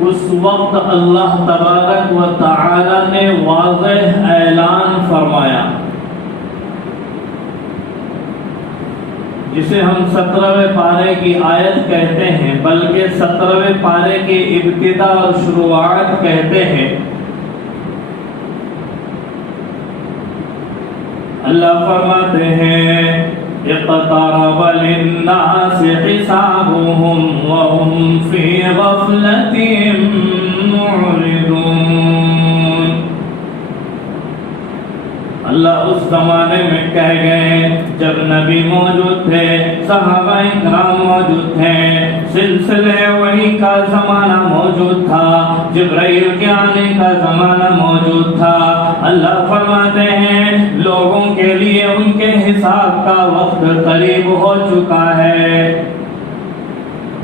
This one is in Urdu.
اس وقت اللہ تبارک و تعالی نے واضح اعلان فرمایا، جسے ہم 17ویں پارے کی آیت کہتے ہیں، بلکہ 17ویں پارے کی ابتدا اور شروعات کہتے ہیں۔ اللہ فرماتے ہیں اقترب للناس حسابهم وهم في غفلة معرضون۔ اللہ اس زمانے میں کہہ گئے جب نبی موجود تھے، صحابہ کرام موجود تھے، سلسلے وحی کا زمانہ موجود تھا، جبرائیل کے آنے کا زمانہ موجود تھا۔ اللہ فرماتے ہیں لوگوں کے لیے ان کے حساب کا وقت قریب ہو چکا ہے۔